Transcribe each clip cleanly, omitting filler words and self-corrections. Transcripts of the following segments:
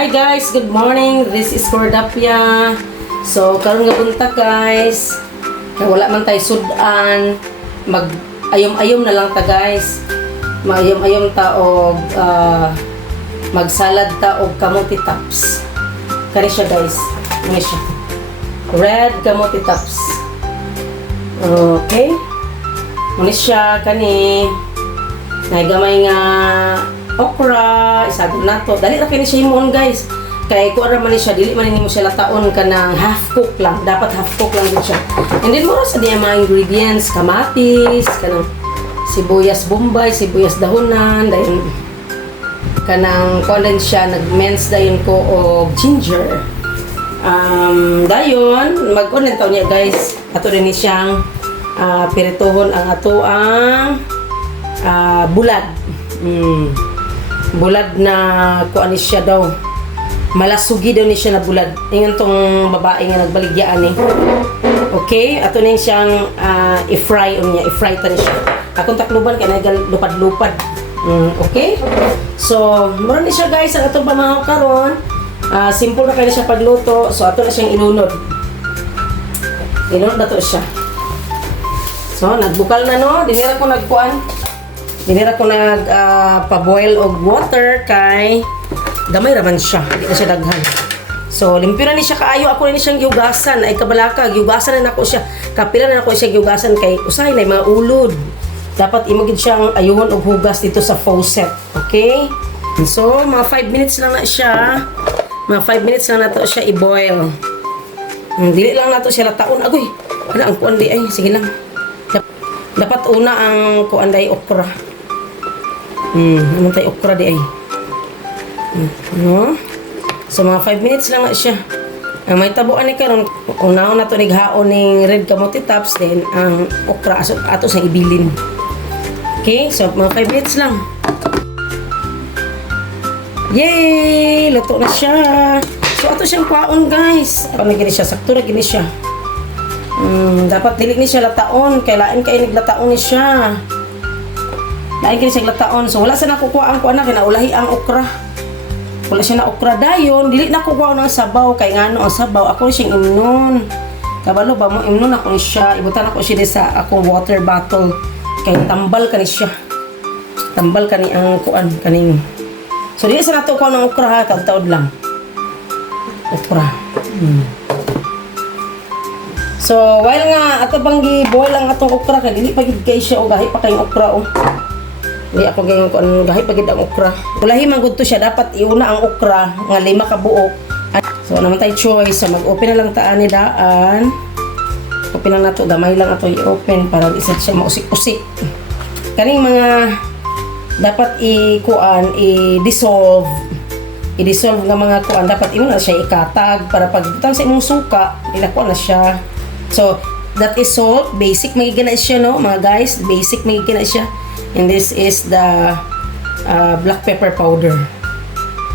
Hi guys, good morning. This is Cordapia. So karon nga punta guys. Kaya wala man tay sudan. Mag ayom-ayom na lang ta guys. Maayom-ayom ta og magsalad ta og kamote tops. Kani siya guys. Kani siya. Red kamote tops. Okay. Kani siya kani. Naigamay nga okra, isagod na to. Dali ra kini siya himon guys. Kay kuara man siya, dili man nimo siya lataon kanang half cook lang. Dapat half cook lang gud siya. And then mura sa diya mga ingredients, kamatis, kanang sibuyas bombay, sibuyas dahonan, dayon kanang kuan siya nag-mince dayon ko og ginger. Dayon mag-unen taw niya guys. Ato rin ni siyang piritohon ang ato ang bulad. Bulad na kuan siya daw. Malasugi daw ni siya na bulad. Ingon tong babae nga nagbaligyan ni. Okay, ato ning siyang i-fry unya, i-fry ta ni siya. Akong takluban kay nagalupad-lupad. Okay? So, mura ni siya guys ang atong pamahaw karon. Simple na kay siya pagluto. So, ato na siyang ilunod. Ilunod na to siya. So, nagbukal na no. Dinira ko nagkuan. Dinira ko nag-pa-boil og water kay gamay raman siya. Hindi na siya daghan. So, limpyo na ni siya kaayo. Ako na ni siyang giugasan. Ay kabalaka, giugasan na nako siya. Kapila na nako siya giugasan kay usahay na mga ulod. Dapat imagid siyang ayuhon og hugas dito sa faucet. Okay? So, mga 5 minutes lang na siya. Mga 5 minutes lang na to siya i-boil. Dili lang na to siya lataon. Agoy, ano ang kuan di ay? Sige lang. Dapat una ang kuan day okra. Naman tayo okra di ay. No? So mga 5 minutes lang na siya. Ang may tabuan ni karon, unaon na to nighaon ning red kamote tops then ang okra ato sa ibilin. Okay? So mga 5 minutes lang. Yay! Luto na siya. So ato siyang kwaon guys. Ano gini siya? Sakto na gini siya. Dapat dili ni siya lataon kay lain kay niglataon ni siya. Lain kay siya lataon. So wala sa nakukuha ang kuana kay naulahi ang okra. Wala siya na okra dayon, dili na kukuha ng sabaw kay ngano ang sabaw ako ni siyang imnon. Kabalo ba mo imnon ako ni siya. Ibutan ako siya sa akong water bottle kay tambal kani siya. Tambal kani ang kuan kaning. So dili sa nato kuha ng okra ha, kagtaod lang. Okra. So, while nga ato bang gi-boil ang atong okra kay dili pa gid kay siya o gahi pa kay okra o. Di ako gayon kon gahi pa gid ang okra. Ulahi man gud to siya dapat iuna ang okra nga 5 ka buok. So, naman tay choice sa mag-open na lang ta ani daan. Open lang nato gamay lang ato i-open para isad siya mausik-usik. Kaning mga dapat i-dissolve. I-dissolve nga mga kuan dapat imo na siya ikatag para pag butang sa imong suka, ilako na siya. So, that is salt. Basic magiging siya, no? Mga guys, basic magiging siya. And this is the black pepper powder.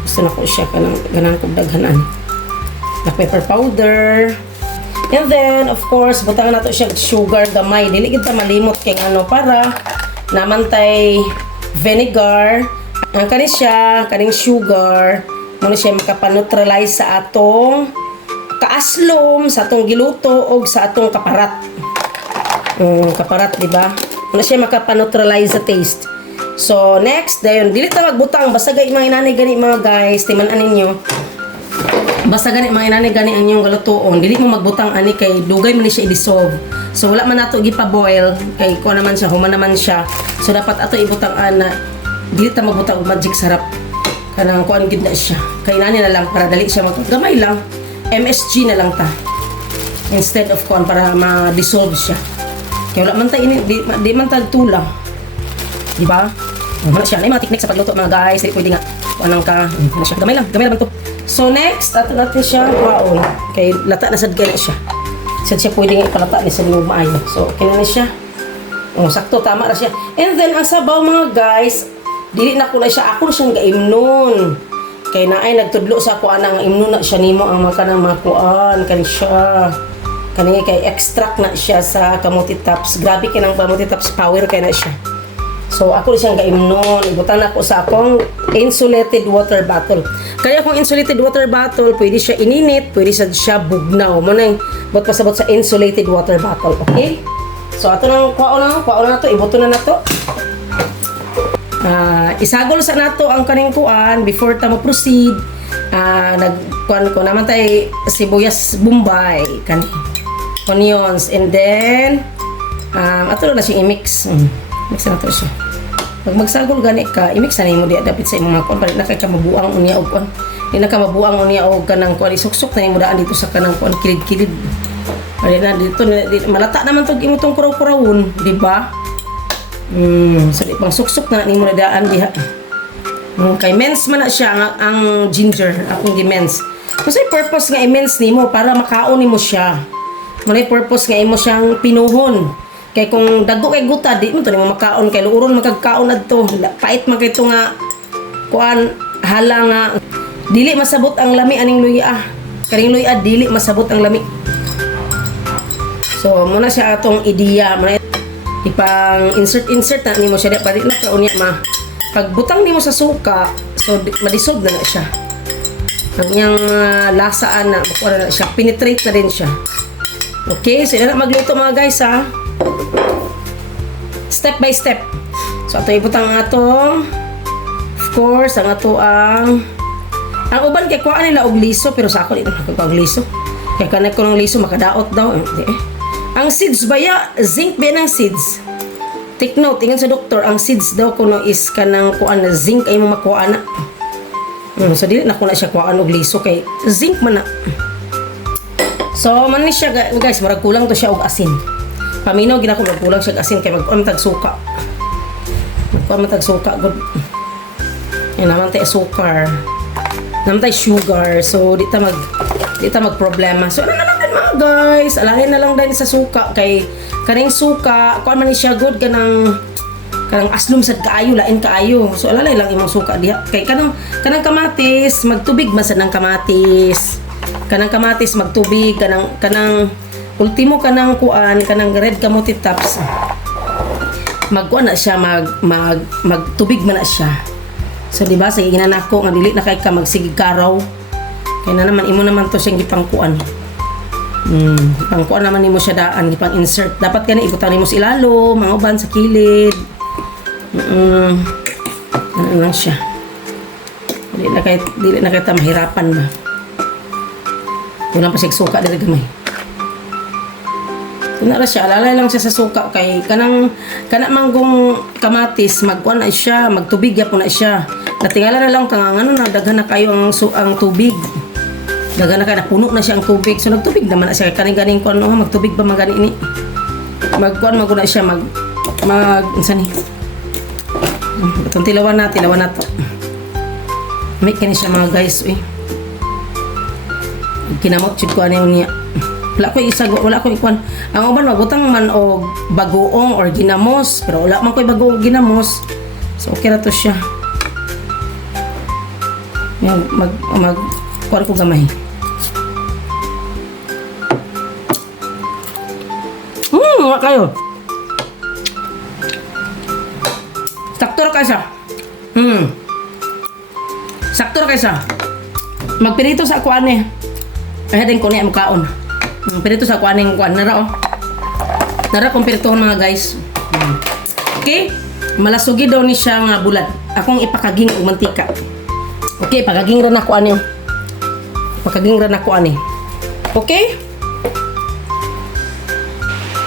Gusto na ko siya. Ganan ko daghanan. Black pepper powder. And then, of course, butangan na to siya sugar gamay. Dili kita malimot kay ano para namantay vinegar. Ang kanin siya, kaning sugar. Muna siya makapaneutralize sa atong kaaslom, sa atong giluto o sa atong kaparat. Kaparat, di ba? Muna siya makapaneutralize sa taste. So, next, dayon, dili ta magbutang. Basta gani mga inani gani mga guys, timan-an ninyo. Basta gani mga inani gani ang inyong galutoon. Dili mo magbutang ani kay dugay man ni siya i-dissolve. So, wala man nato gipa-boil. Kay ko naman siya, human naman siya. So, dapat ato ibutang ana. Dili ta magbutang og magic sarap. Kanang kuan gid na siya. Kay nani na lang para dali siya gamay lang. MSG na lang ta. Instead of kuan para ma-dissolve siya. Kaya wala man ta di man ta tulang. Di ba? Wala siya. May mga technique sa pagluto mga guys. Dili pwede nga anong ka. Wala siya. Gamay lang to. So next, ato natin siya kwaon. Kay lata na sad gani siya. Sad siya pwede nga ipalata ni sa loob maayo. So okay na siya. Sakto tama ra siya. And then ang sabaw mga guys, dili na ko na siya, ako na siyang gaimnon. Kay naay nagtudlo sa kuan ang imnon na siya nimo ang mga kanang mga kuan kan siya. Kani kay extract na siya sa kamote tops. Grabe kay nang kamote tops power kay na siya. So, ako siyang gaimnon. Ibutan ako sa akong insulated water bottle. Kaya kung insulated water bottle, pwede siya ininit, pwede siya bugnaw. Mo na yung bot pasabot sa insulated water bottle, okay? So ato nang kuha na to, ibuto na to. Isagol sa nato ang kaning kuan before ta mo proceed. Nagkuan ko naman tay sibuyas bombay, kani onions, and then ato na siya i-mix. Mix na to siya. Pag magsagol gani ka, i-mix na nimo diya dapat sa imong mga kuan para na kay kamabuang unya og kuan. Di na kamabuang unya og kanang kuan isuksok na nimo daan dito sa kanang kuan kilid-kilid. Pwede na dito, malata naman itong imutong kuraw-kurawon, di ba? So, di pang suksok na nimo na daan diha. Kay mens man na siya ang ginger, akong gi-mens. Kasi purpose nga i-mens nimo para makaon nimo siya. Manay purpose nga imo siyang pinuhon. Kay kung dagko kay guta, di mo to nimo makaon kay luuron magkagkaon adto. Pait man kay to nga kuan hala nga dili masabot ang lami aning luya. Karing luya dili masabot ang lami. So, muna siya atong ideya. Muna ipang insert na nimo siya. Pwede na kaunya ma. Pag butang nimo sa suka, so madissolve na siya. Ang niyang lasaan na, makuha na siya. Penetrate na din siya. Okay, so na magluto mga guys ha. Step by step. So, ato ibutang atong, of course, ang ato ang uban kay kuha nila og liso, pero sa ako dito nakagpag liso. Kaya kanay ko ng liso, makadaot daw. Ang seeds ba ya? Zinc ba ng seeds? Take note, tingin sa doktor, ang seeds daw kuno is kanang kuan na zinc ay mo makuha na. So dili na ko na siya kuhaan og liso kay zinc man na. So man ni siya guys, murag kulang to siya og asin. Paminaw gina ko kulang siya og asin kay magkuan tag suka. Magkuan tag suka good. Yan naman tay sukar. Naman tay sugar. So di ta mag problema. So ano na lang din mga guys, alahin na lang din sa suka kay kaning suka, kuan man ni siya good kanang aslom sad kaayo, lain kaayo. So alalay lang imong suka diha. Kay kanang kamatis, magtubig man sad ng kamatis. Kanang kamatis magtubig, kanang ultimo kanang kuan, kanang red kamote tops. Magkuan na siya, magtubig man na siya. So di ba sa ginanako nga dili na kay ka magsigig karaw. Kaya na naman imo naman to siyang gipangkuan. Pangkuan naman nimo siya daan, gipang insert. Dapat gani ibutan nimo sa ilalo, mga uban sa kilid. Ano lang siya. Dili na kay ta mahirapan ba. Wala pa siya suka dili gamay. Tuna ra siya, alalay lang siya sa suka kay kana manggong kamatis, magkuan na siya, magtubig ya po na siya. Natingala na lang kang ano na daghan na kayo ang tubig. Daga na kaya napuno na siya ang tubig. So nagtubig naman na siya. Kaning kuan no, magtubig ba magani ini. Magkuan maguna siya insan ni. Itong tilawan na to. Make kani siya mga guys, Kinamot jud ko ani niya. Wala ko ikuan. Ang uban magbutang man og bagoong or ginamos, pero wala man koy bagoong ginamos. So okay ra to siya. Mag kuan ko gamay. Wala kayo. Sakto ra kayo. Sakto ra kayo. Magpirito sa kuan eh. Ahadin ko niya makaon. Pirito sa kuan nara Nara kong piritohon mga guys. Okay? Malasugi daw ni siya nga bulad. Akong ipakaging og mantika. Okay, pakaging ra na kuan niyo. Pakaging ra na kuan eh. Okay?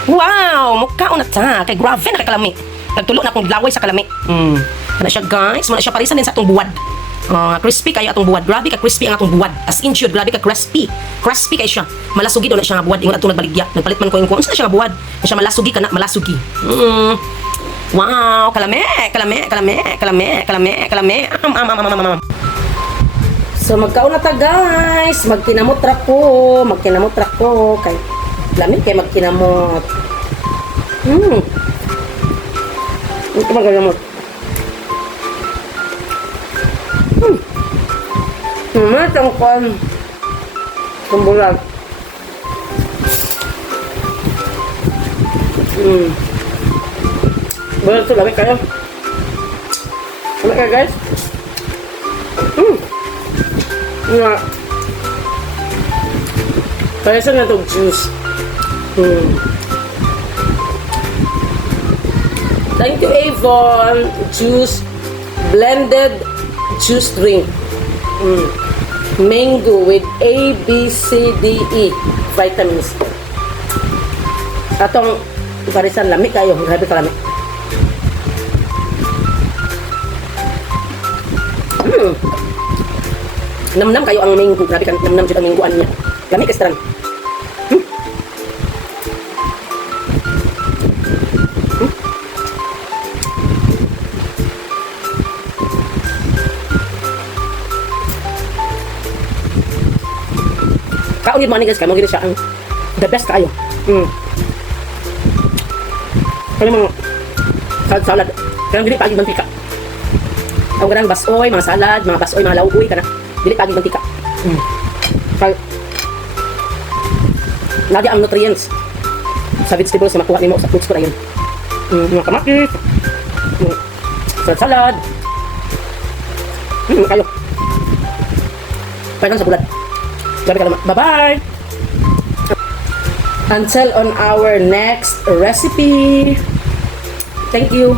Wow! Mukhaon na ta. Kay grabe na kay kalami. Nagtulo na akong laway sa kalami. Ano siya guys? Muna siya parisan din sa atong buwad. Crispy kayo atong buwad. Grabe ka crispy ang atong buwad. As in sure, grabe ka crispy. Crispy kayo siya. Malasugi daw na siya nga buwad. Ingon atong nagbaligya. Nagpalit man ko yung kung ano siya nga buwad. Siya malasugi ka na. Malasugi. Wow! Kalami! So magkaon na ta guys. Magkinamot ra ko. Kay lamig kay magkinamot. Ito magagamot. Matang kon. Kumbulag. Boleh tuh lamig kayo. Lamig kayo guys. Nga. Kaya sa nga itong juice. Thank you, Avon. Juice. Blended juice drink. Mango with A, B, C, D, E. Vitamins. Atong parisan lamig kayo. Grabe ka lamig. Namnam kayo ang mango. Grabe ka namnam dyan ang mangoan niya. Lamig ka strand. Kaon yun mga guys, kaya mga siya ang the best kayo. Kaya mga salad, kaya dili pagi mantika. Ang ganang basoy, mga salad, mga basoy, mga laugoy, kana dili pagi mantika. Kaya lagi ang nutrients sa vegetables na makuha nimo sa fruits ko na yun. Mga kamatis, salad, kayo. Kaya sa bulat. Bye-bye! Until on our next recipe. Thank you.